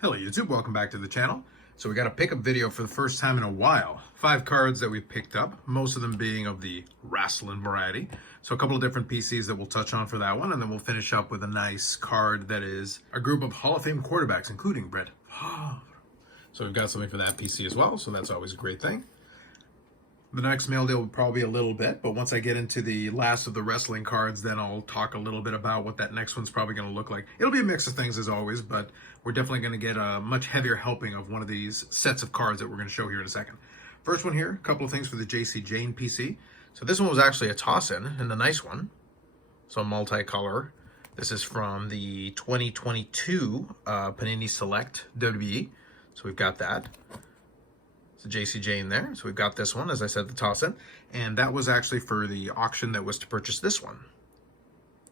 Hello YouTube, welcome back to the channel. So we got a pickup video for the first time in a while. 5 cards that we picked up, most of them being of the wrestling variety. So a couple of different PCs that we'll touch on for that one, and then we'll finish up with a nice card that is a group of Hall of Fame quarterbacks, including Brett Favre. So we've got something for that PC as well, so that's always a great thing. The next mail deal will probably be a little bit, but once I get into the last of the wrestling cards, then I'll talk a little bit about what that next one's probably going to look like. It'll be a mix of things as always, but we're definitely going to get a much heavier helping of one of these sets of cards that we're going to show here in a second. First one here, a couple of things for the JC Jane PC. So this one was actually a toss-in, and a nice one. So multicolor. This is from the 2022 Panini Select WWE. So we've got that. It's a JC Jane there. So we've got this one, as I said, the toss-in. And that was actually for the auction that was to purchase this one.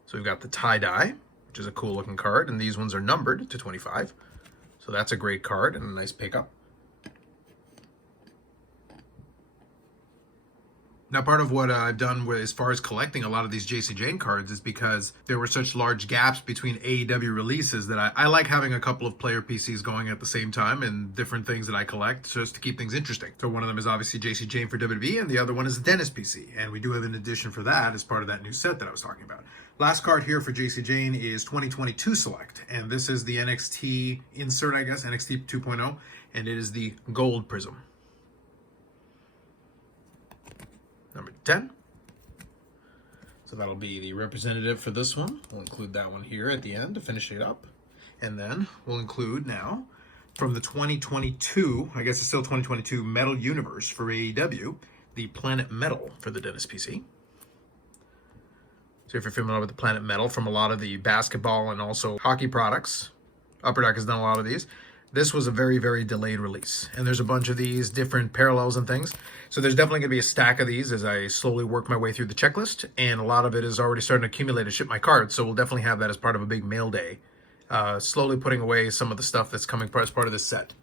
So we've got the tie-dye, which is a cool looking card. And these ones are numbered to 25. So that's a great card and a nice pickup. Now, part of what I've done as far as collecting a lot of these JC Jane cards is because there were such large gaps between AEW releases that I like having a couple of player PCs going at the same time and different things that I collect just to keep things interesting. So one of them is obviously JC Jane for WWE, and the other one is the Dennis PC. And we do have an addition for that as part of that new set that I was talking about. Last card here for JC Jane is 2022 Select, and this is the NXT insert, I guess, NXT 2.0, and it is the Gold Prism. Number 10. So that'll be the representative for this one. We'll include that one here at the end to finish it up. And then we'll include now from the 2022, I guess it's still 2022, Metal Universe for AEW, the Planet Metal for the Dennis PC. So if you're familiar with the Planet Metal from a lot of the basketball and also hockey products, Upper Deck has done a lot of these. This was a very, very delayed release. And there's a bunch of these different parallels and things. So there's definitely going to be a stack of these as I slowly work my way through the checklist. And a lot of it is already starting to accumulate to ship my cards. So we'll definitely have that as part of a big mail day. Slowly putting away some of the stuff that's coming as part of this set.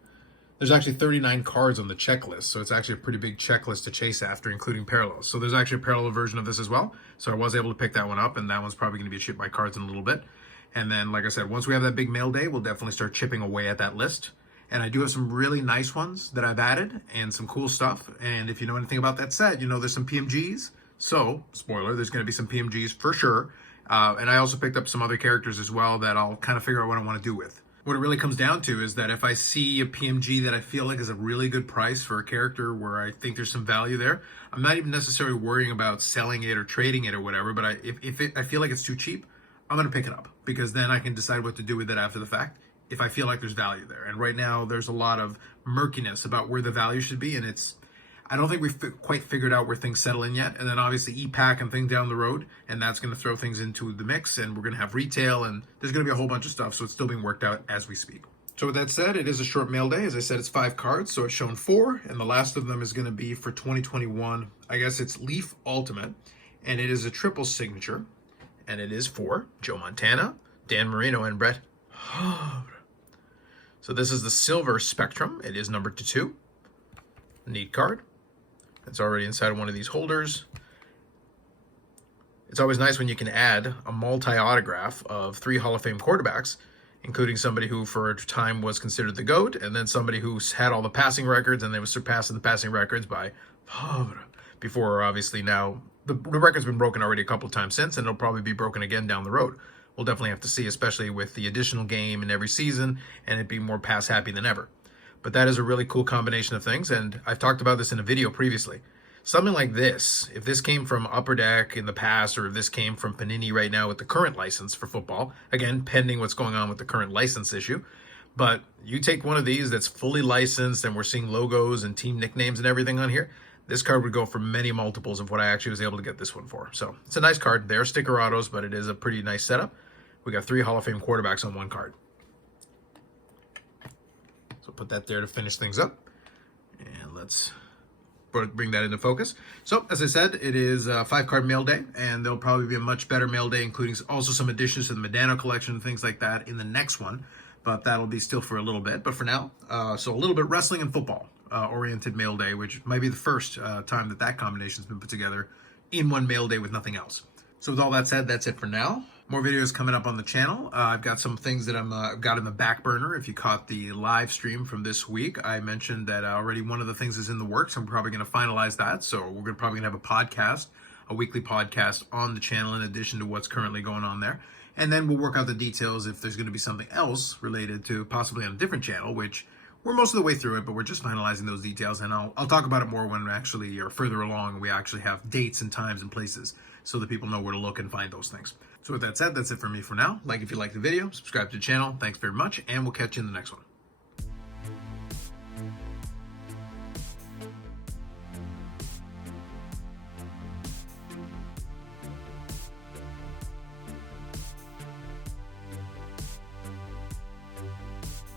There's actually 39 cards on the checklist. So it's actually a pretty big checklist to chase after, including parallels. So there's actually a parallel version of this as well. So I was able to pick that one up. And that one's probably going to be shipped my cards in a little bit. And then, like I said, once we have that big mail day, we'll definitely start chipping away at that list. And I do have some really nice ones that I've added and some cool stuff. And if you know anything about that set, you know there's some PMGs. So, spoiler, there's going to be some PMGs for sure. And I also picked up some other characters as well that I'll kind of figure out what I want to do with. What it really comes down to is that if I see a PMG that I feel like is a really good price for a character where I think there's some value there, I'm not even necessarily worrying about selling it or trading it or whatever. But if I feel like it's too cheap, I'm going to pick it up because then I can decide what to do with it after the fact if I feel like there's value there. And right now there's a lot of murkiness about where the value should be, and I don't think we've quite figured out where things settle in yet. And then obviously EPAC and things down the road, and that's going to throw things into the mix, and we're going to have retail, and there's going to be a whole bunch of stuff, so it's still being worked out as we speak. So with that said, it is a short mail day. As I said, it's 5 cards, so it's shown 4, and the last of them is going to be for 2021. I guess it's Leaf Ultimate, and it is a triple signature, and it is for Joe Montana, Dan Marino, and Brett Favre. So this is the Silver Spectrum. It is numbered to 2. Neat card. It's already inside of one of these holders. It's always nice when you can add a multi-autograph of 3 Hall of Fame quarterbacks, including somebody who for a time was considered the GOAT, and then somebody who's had all the passing records, and they was surpassing the passing records by Favre. Before, obviously, now the record's been broken already a couple of times since, and it'll probably be broken again down the road. We'll definitely have to see, especially with the additional game in every season and it being more pass happy than ever. But that is a really cool combination of things, and I've talked about this in a video previously. Something like this, if this came from Upper Deck in the past, or if this came from Panini right now with the current license for football, again, pending what's going on with the current license issue, but you take one of these that's fully licensed and we're seeing logos and team nicknames and everything on here, this card would go for many multiples of what I actually was able to get this one for. So it's a nice card. They're sticker autos, but it is a pretty nice setup. We got 3 Hall of Fame quarterbacks on one card. So put that there to finish things up. And let's bring that into focus. So as I said, it is a 5-card mail day, and there'll probably be a much better mail day, including also some additions to the Medano collection and things like that in the next one. But that'll be still for a little bit. But for now, so a little bit wrestling and football oriented mail day, which might be the first time that combination's been put together in one mail day with nothing else. So with all that said, that's it for now. More videos coming up on the channel. I've got some things that I've got in the back burner. If you caught the live stream from this week, I mentioned that already one of the things is in the works. I'm probably going to finalize that. So we're probably going to have a podcast, a weekly podcast on the channel in addition to what's currently going on there. And then we'll work out the details if there's going to be something else related to possibly on a different channel, which we're most of the way through it, but we're just finalizing those details. And I'll talk about it more when we actually are further along and we actually have dates and times and places so that people know where to look and find those things. So with that said, that's it for me for now. Like if you like the video, subscribe to the channel. Thanks very much, and we'll catch you in the next one.